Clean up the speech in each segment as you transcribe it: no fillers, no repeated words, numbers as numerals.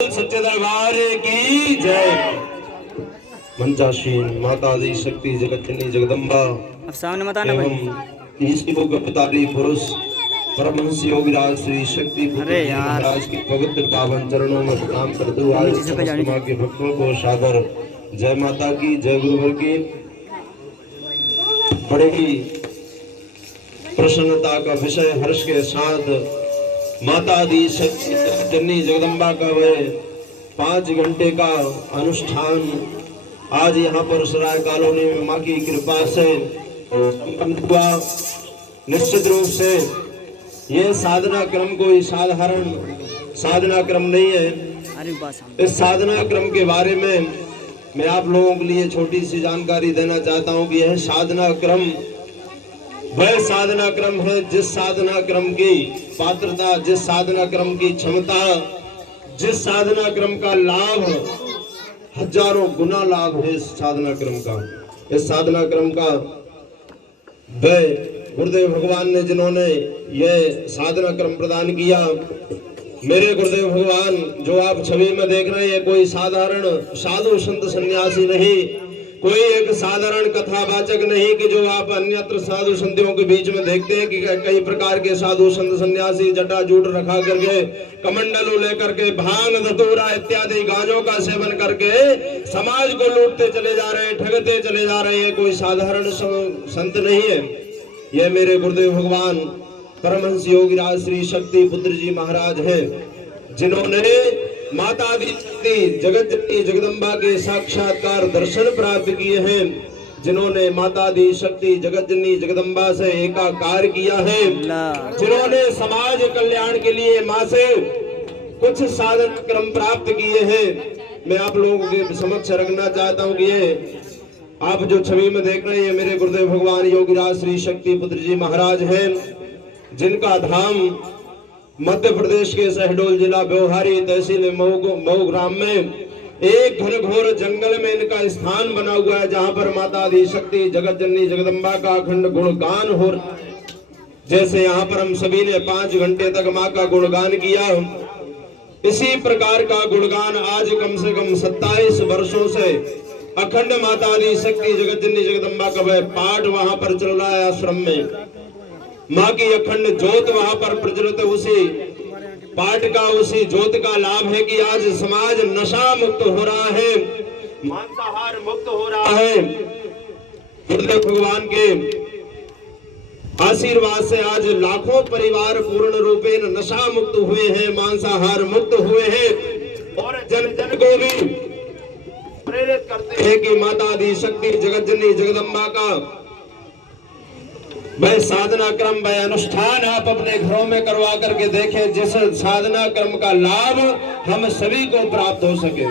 सच्चे दरबार की जय। मंचासीन माता दी शक्ति जगत जननी जगदम्बा अब सामने मत आना भाई। एवं इसी को गपतारी पुरुष परमहंस योगीराज श्री शक्ति पुत्र अरे जी यार। महाराज की पवित्र पावन चरणों में प्रणाम करते हुए आज नीचे से पे जाने समस्त मां के भक्तों को सादर जय माता की, जय गुरुवर की। बड़े ही प्रसन्नता का विषय हर्ष के साथ माता दी शक्ति जननी जगदम्बा का वह 5 घंटे का अनुष्ठान आज यहाँ पर सराय कॉलोनी में माँ की कृपा से संपन्न हुआ। निश्चित रूप से ये साधना क्रम कोई साधारण साधना क्रम नहीं है। अरे बस सामने। इस साधना क्रम के बारे में मैं आप लोगों के लिए छोटी सी जानकारी देना चाहता हूँ कि यह साधना क्रम वह साधना क्रम है जिस साधना क्रम की पात्रता, जिस साधना क्रम की क्षमता, जिस साधना क्रम का लाभ हजारों गुना लाभ है इस साधना क्रम का। इस साधना क्रम का वह गुरुदेव भगवान ने जिन्होंने यह साधना क्रम प्रदान किया, मेरे गुरुदेव भगवान जो आप छवि में देख रहे हैं, कोई साधारण साधु संत सन्यासी नहीं, कोई एक साधारण कथावाचक नहीं कि जो आप अन्यत्र साधु संतों के बीच में देखते हैं कि कई प्रकार के साधु संत सन्यासी जटा जूट रखा करके कमंडलों लेकर के भांग धतूरा इत्यादि गांजों का सेवन करके समाज को लूटते चले जा रहे हैं, ठगते चले जा रहे हैं। कोई साधारण संत नहीं है। यह मेरे गुरुदेव भगवान परमहंस योगीराज श्री शक्ति पुत्र जी महाराज है, जिन्होंने माता दी शक्ति जगत जननी जगदम्बा के साक्षात्कार दर्शन प्राप्त किए हैं, जिन्होंने माता दी शक्ति जगत जननी जगदम्बा से एकाकार किया है, जिन्होंने समाज कल्याण के लिए माँ से कुछ साधन क्रम प्राप्त किए हैं। मैं आप लोगों के समक्ष रखना चाहता हूँ कि ये आप जो छवि में देख रहे हैं मेरे गुरुदेव भगवान योगीराज श्री शक्ति पुत्र जी महाराज हैं, जिनका धाम मध्य प्रदेश के शहडोल जिला व्यवहारी तहसील मऊ ग्राम में एक घनघोर जंगल में इनका स्थान बना हुआ है, जहां पर माता दी शक्ति जगत जननी जगदम्बा का अखंड गुणगान हो रहा है। जैसे यहाँ पर हम सभी ने 5 घंटे तक माँ का गुणगान किया, इसी प्रकार का गुणगान आज कम से कम 27 वर्षों से अखंड माता दी शक्ति जगत जननी जगदम्बा का वह पाठ वहां पर चल रहा है। आश्रम में माँ की अखंड ज्योत वहां पर प्रज्वलित, उसी पाठ का उसी ज्योत का लाभ है कि आज समाज नशा मुक्त हो रहा है, मांसाहार मुक्त हो रहा है। गुरुदेव भगवान के आशीर्वाद से आज लाखों परिवार पूर्ण रूपेण नशा मुक्त हुए हैं, मांसाहार मुक्त हुए हैं और जन जन को भी प्रेरित करते हैं कि माता दी शक्ति जगत जननी जगदम्बा का वह साधना क्रम, वह अनुष्ठान आप अपने घरों में करवा करके देखें, जिस साधना क्रम का लाभ हम सभी को प्राप्त हो सके।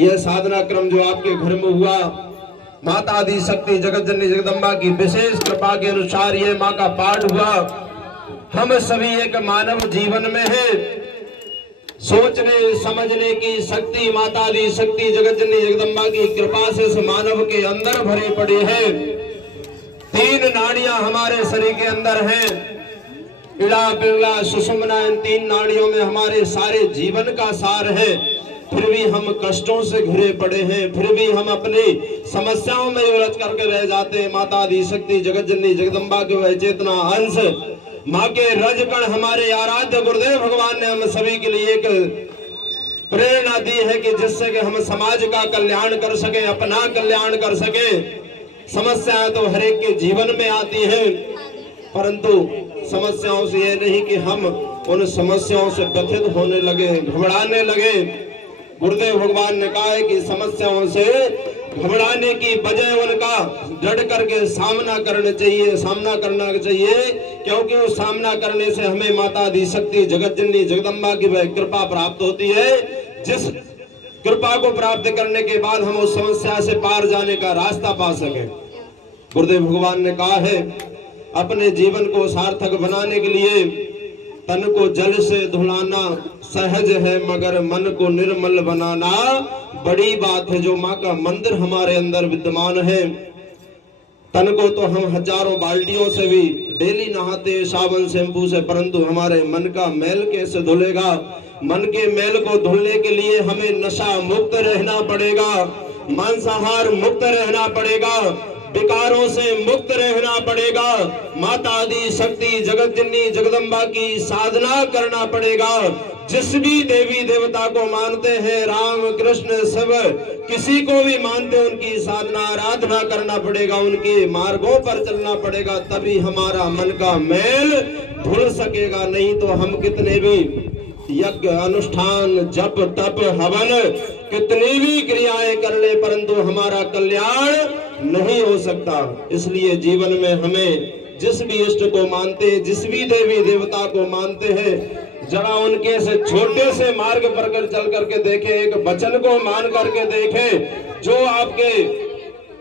यह साधना क्रम जो आपके घर में हुआ, माता दी शक्ति जगत जननी जगदम्बा की विशेष कृपा के अनुसार यह माँ का पाठ हुआ। हम सभी एक मानव जीवन में है, सोचने समझने की शक्ति माता दी शक्ति जगत जननी जगदम्बा की कृपा से इस मानव के अंदर भरे पड़े हैं। 3 नाड़ियां हमारे शरीर के अंदर हैं, इड़ा पिंगला सुषुम्ना, इन 3 नाड़ियों में हमारे सारे जीवन का सार है। फिर भी हम कष्टों से घिरे पड़े हैं, फिर भी हम अपनी समस्याओं में उलझ करके रह जाते हैं। माता दी शक्ति जगत जननी जगदम्बा के वह चेतना अंश माँ के रजकण हमारे आराध्य गुरुदेव भगवान ने हम सभी के लिए एक प्रेरणा दी है कि जिससे कि हम समाज का कल्याण कर सके, अपना कल्याण कर सके। समस्याएं तो हर एक के जीवन में आती हैं, परंतु समस्याओं से यह नहीं कि हम उन समस्याओं से व्यथित होने लगे, घबराने लगे। गुरुदेव भगवान ने कहा है कि समस्याओं से घबराने की बजाय उनका डट करके सामना करना चाहिए, क्योंकि उस सामना करने से हमें माता दी शक्ति जगत जननी जगदम्बा की वह कृपा प्राप्त होती है, जिस कृपा को प्राप्त करने के बाद हम उस समस्या से पार जाने का रास्ता पा सके। गुरुदेव भगवान ने कहा है, अपने जीवन को सार्थक बनाने के लिए तन को जल से धुलाना सहज है, मगर मन को निर्मल बनाना बड़ी बात है। जो माँ का मंदिर हमारे अंदर विद्यमान है, तन को तो हम हजारों बाल्टियों से भी डेली नहाते साबुन शैम्पू से, परंतु हमारे मन का मैल कैसे धुलेगा, मन के मैल को धुलने के लिए हमें नशा मुक्त रहना पड़ेगा, मांसाहार मुक्त रहना पड़ेगा, विकारों से मुक्त रहना पड़ेगा, माता आदि शक्ति जगत जननी जगदम्बा की साधना करना पड़ेगा। जिस भी देवी देवता को मानते हैं, राम कृष्ण शिव किसी को भी मानते हैं, उनकी साधना आराधना करना पड़ेगा, उनके मार्गों पर चलना पड़ेगा, तभी हमारा मन का मैल धुल सकेगा। नहीं तो हम कितने भी यज्ञ अनुष्ठान जप तप हवन कितनी भी क्रियाएं कर ले, परंतु हमारा कल्याण नहीं हो सकता। इसलिए जीवन में हमें जिस भी इष्ट को मानते हैं, जिस भी देवी देवता को मानते हैं, जरा उनके से छोटे से मार्ग पर कर चल करके देखें, एक वचन को मान करके देखें। जो आपके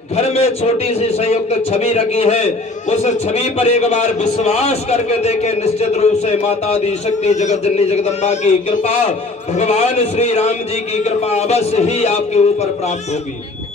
घर में छोटी सी संयुक्त छवि रखी है, उस छवि पर एक बार विश्वास करके देखें, निश्चित रूप से माता आदि शक्ति जगत जननी जगदम्बा की कृपा, भगवान श्री राम जी की कृपा अवश्य ही आपके ऊपर प्राप्त होगी।